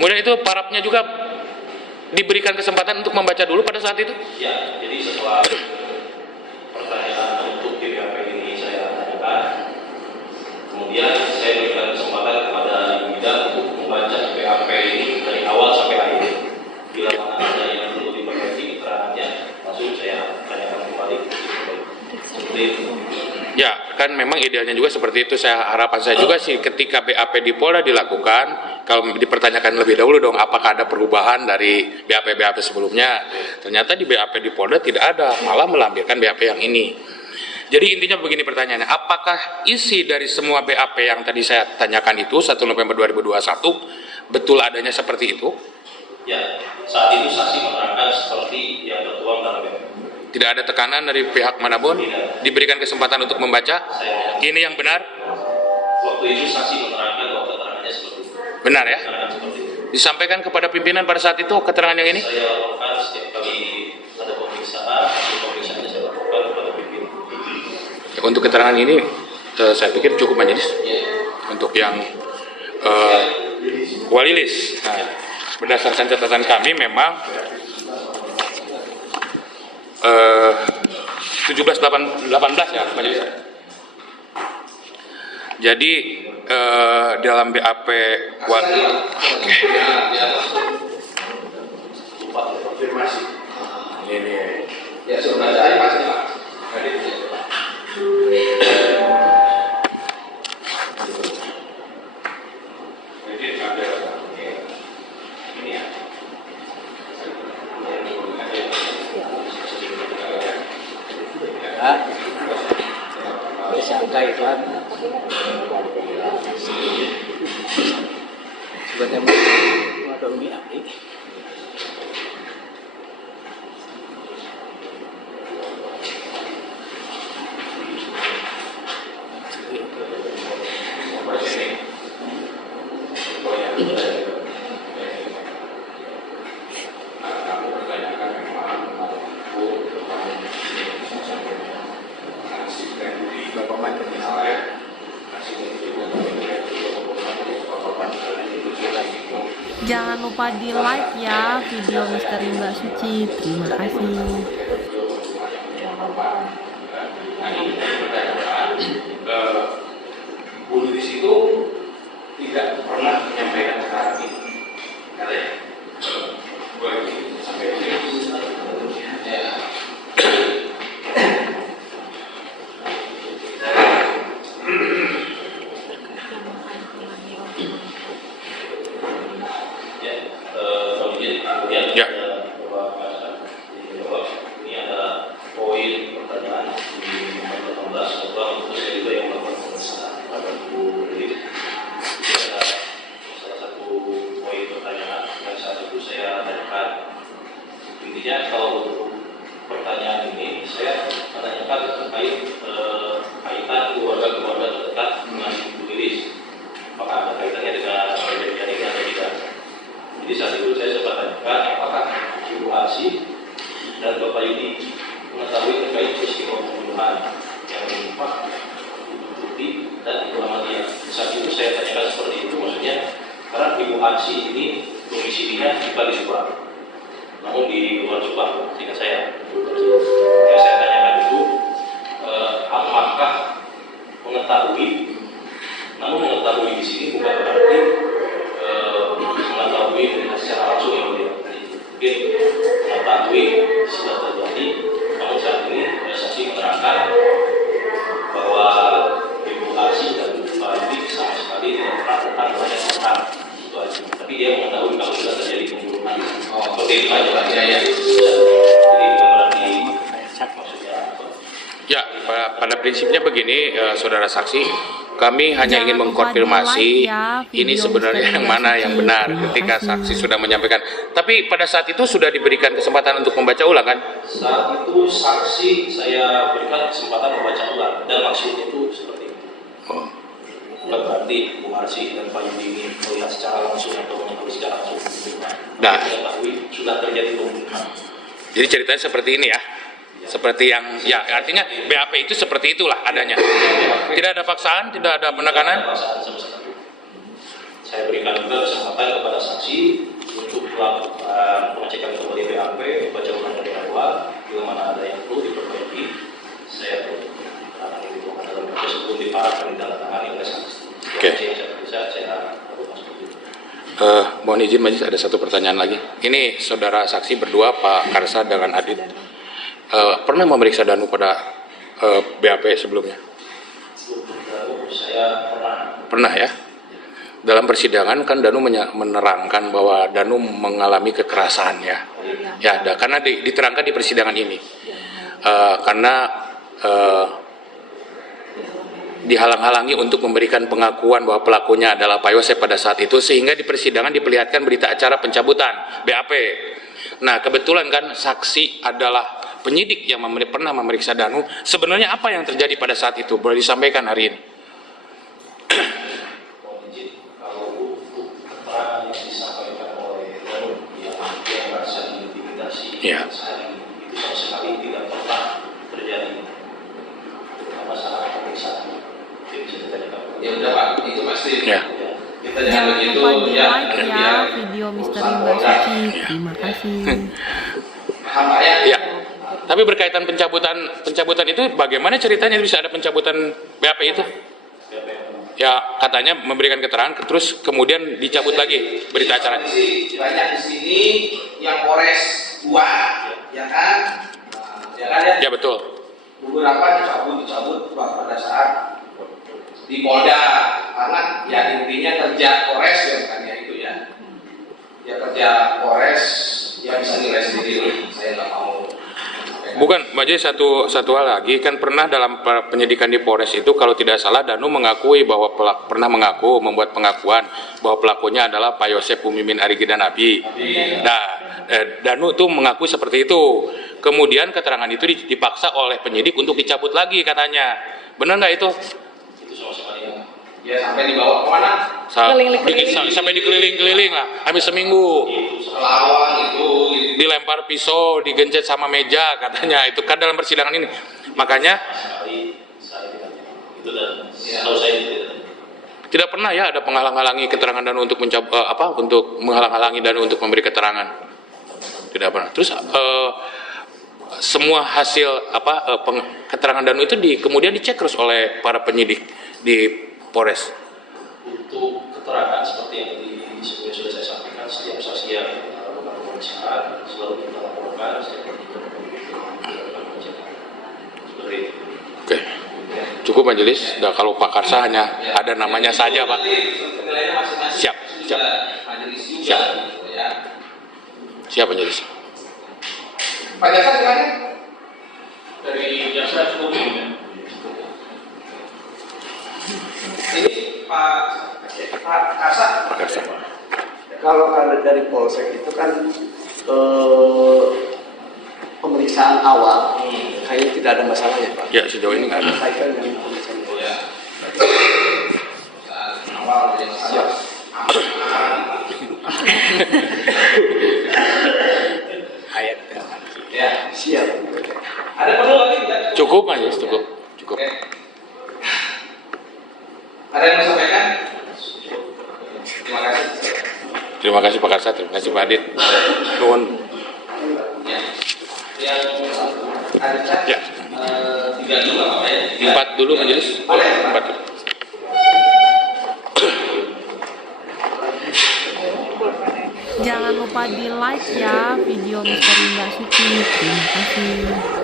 Kemudian itu parapnya juga diberikan kesempatan untuk membaca dulu pada saat itu? Ya, jadi setelah pertanyaan untuk BAP ini saya tanyakan, kemudian saya berikan kesempatan kepada Ibu Ida untuk membaca BAP ini dari awal sampai akhir. Bila mana ada yang perlu diperbaiki keterangannya, langsung saya tanyakan kembali. Seperti itu. Ya, kan memang idealnya juga seperti itu. Harapan saya juga sih ketika BAP di Polda dilakukan, kalau dipertanyakan lebih dahulu dong apakah ada perubahan dari BAP sebelumnya. Ternyata di BAP di Polda tidak ada, malah melampirkan BAP yang ini. Jadi intinya begini pertanyaannya, apakah isi dari semua BAP yang tadi saya tanyakan itu 1 November 2021 betul adanya seperti itu? Ya, saat itu saksi menerangkan seperti yang tertuang dalam BAP. Tidak ada tekanan dari pihak manapun? Tidak. Diberikan kesempatan untuk membaca? Ini yang benar? Waktu itu saksi menerangkan bahwa keterangannya seperti itu. Benar ya? Keterangan seperti itu. Disampaikan kepada pimpinan pada saat itu keterangan yang ini? Saya lakukan setiap kali ada pemeriksaan, pemeriksaannya saya lakukan kepada pimpinan. Untuk keterangan ini saya pikir cukup majelis. Untuk yang walilis. Nah, berdasarkan catatan kami memang 17-18 ya majelis. Jadi dalam BAP Konfirmasi. ini Ya, suruh bacaan pasti Pak. Ini ya. Disangka itu kan sebenarnya ada BAP. Jangan lupa di like ya video Misteri Mbak Suci. Terima kasih. Bu Lilis itu tidak pernah menyampaikan sekarang ini. Katanya. Sampai ini. Ya. Ini ada poin pertanyaan di nomor 18 bahwa itu saya juga yang melakukan pemeriksaan. Jadi ada salah satu poin pertanyaan yang saat itu saya tanyakan. Intinya kalau pertanyaan ini saya menanyakan terkait kaitan keluarga terdekat dengan Ibu Lilis. Apakah ada kaitannya dengan kejadian ini atau tidak? Jadi saat itu saya sempat tanyakan apakah Ibu Asih dan Bapak Yudi mengetahui terkait peristiwa pembunuhan yang menimpa Ibu Tuti dan Ibu Amalia. Saat itu saya tanyakan seperti itu, maksudnya karena Ibu Asih ini domisilinya di Kali Subang, namun di luar Subang, sehingga saya yang saya tanyakan itu apakah mengetahui, namun mengetahui di sini bukan berarti mengetahui secara langsung yang mulia. Mungkin mengetahui sudah terjadi, namun saat ini saksi menerangkan bahwa Ibu Asih dan Pak Yudi sama sekali tidak pernah bertanya tentang itu aja. Tapi dia mengetahui kalau sudah terjadi pembunuhan. Seperti itu aja Pak. Ya. Jadi bukan berarti maksudnya. Ya, pada prinsipnya begini, saudara saksi, kami hanya ingin mengkonfirmasi ini sebenarnya yang mana yang benar ketika saksi sudah menyampaikan. Tapi pada saat itu sudah diberikan kesempatan untuk membaca ulang kan? Saat itu saksi saya berikan kesempatan membaca ulang dan maksudnya itu seperti itu. Bukan berarti Bu Arsi dan Pak Yudi ini melihat secara langsung atau mengetahui secara langsung pembunuhan. Nah, mengetahui sudah terjadi pembunuhan. Jadi ceritanya seperti ini ya. Seperti yang, ya artinya BAP itu seperti itulah adanya. Tidak ada paksaan, tidak ada penekanan. saya berikan juga kesempatan kepada saksi untuk melakukan pengecekan kembali BAP, baca ulang dari awal, bila mana ada yang perlu diperbaiki, saya akan dituangkan dalam proses sebelum diparahkan ditandatangani oleh saksi. Oke. Saya Mohon izin Majelis, ada satu pertanyaan lagi. Ini saudara saksi berdua, Pak Karsa dengan Adit, pernah memeriksa Danu pada BAP sebelumnya? Saya Pernah ya? Dalam persidangan kan Danu menerangkan bahwa Danu mengalami kekerasan ya. Ya, karena diterangkan di persidangan ini. Karena dihalang-halangi untuk memberikan pengakuan bahwa pelakunya adalah Pak Yosep pada saat itu, sehingga di persidangan diperlihatkan berita acara pencabutan BAP. Nah, kebetulan kan saksi adalah penyidik yang pernah memeriksa Danu. Sebenarnya apa yang terjadi pada saat itu? Boleh disampaikan hari ini? kalau untuk keterangan yang disampaikan oleh Danu yang merasa diintimidasi, Ya. itu sama sekali tidak pernah terjadi. Masalah pemeriksaan. Ya udah Pak, itu pasti. Ya. Kita Jangan begitu, lupa di like biar ya video Misteri Mbak Suci. Terima kasih. paham Pak ya. Ya. Tapi berkaitan pencabutan itu bagaimana ceritanya bisa ada pencabutan BAP itu? Ya, katanya memberikan keterangan terus kemudian dicabut lagi berita acaranya. Kondisi banyak di sini yang Polres 2, ya kan? Nah, ya kan ya? Ya betul. Beberapa dicabut pada saat di Polda, karena ya intinya kerja Polres ya kan ya itu ya. Ya kerja Polres ya bisa nilai sendiri. Saya nggak mau. Bukan, Majelis, satu hal lagi, kan pernah dalam penyidikan di Polres itu kalau tidak salah Danu mengakui bahwa pernah membuat pengakuan bahwa pelakunya adalah Pak Yosep Umimin Arigida Nabi. Nah, Danu tuh mengakui seperti itu. Kemudian keterangan itu dipaksa oleh penyidik untuk dicabut lagi katanya. Benar nggak itu? Itu sama sekali Ya sampai dibawa kemana? Sampai dikeliling-keliling lah, habis seminggu. Lawang itu. Dilempar pisau, digencet sama meja katanya. Itu kan dalam persidangan ini. Makanya sekali saya tidak itu dan tahu saya tidak pernah ya ada penghalang-halangi keterangan Danu untuk untuk menghalang-halangi Danu untuk memberi keterangan. Tidak pernah. Terus semua hasil keterangan Danu itu kemudian dicek terus oleh para penyidik di Polres. untuk keterangan seperti yang sebelumnya sudah saya sampaikan, setiap saksi yang melakukan pemeriksaan selalu kita laporkan setiap seperti itu. Oke. Cukup Majelis. Nah, kalau Pak Karsa hanya ada namanya saja Pak. Penilaiannya masing-masing. Siap. Majelis juga. Siap. Gitu, ya. Siap Majelis. Pak Jaksa silakan. Dari jaksa cukup ya. Ini Pak Karsa. Pak Karsa. Kalau dari Polsek itu kan pemeriksaan awal kayaknya tidak ada masalah ya Pak. Ya, sejauh ini nggak ada. Kaitan dengan pemeriksaan Oh ya. Saat awal yang siap. ayat Ya. siap. Ada perlu lagi tidak? Cukup Majelis, cukup. Oke. Ada yang mau sampaikan? Terima kasih. Terima kasih Pak Karsa, terima kasih Pak Adit. Nuhun. Ya. Yang ada chat? Ya. 3 dulu apa ya? 4 dulu Majelis. 4 dulu. Jangan lupa di like ya video Misteri Mbak Suci. Terima kasih.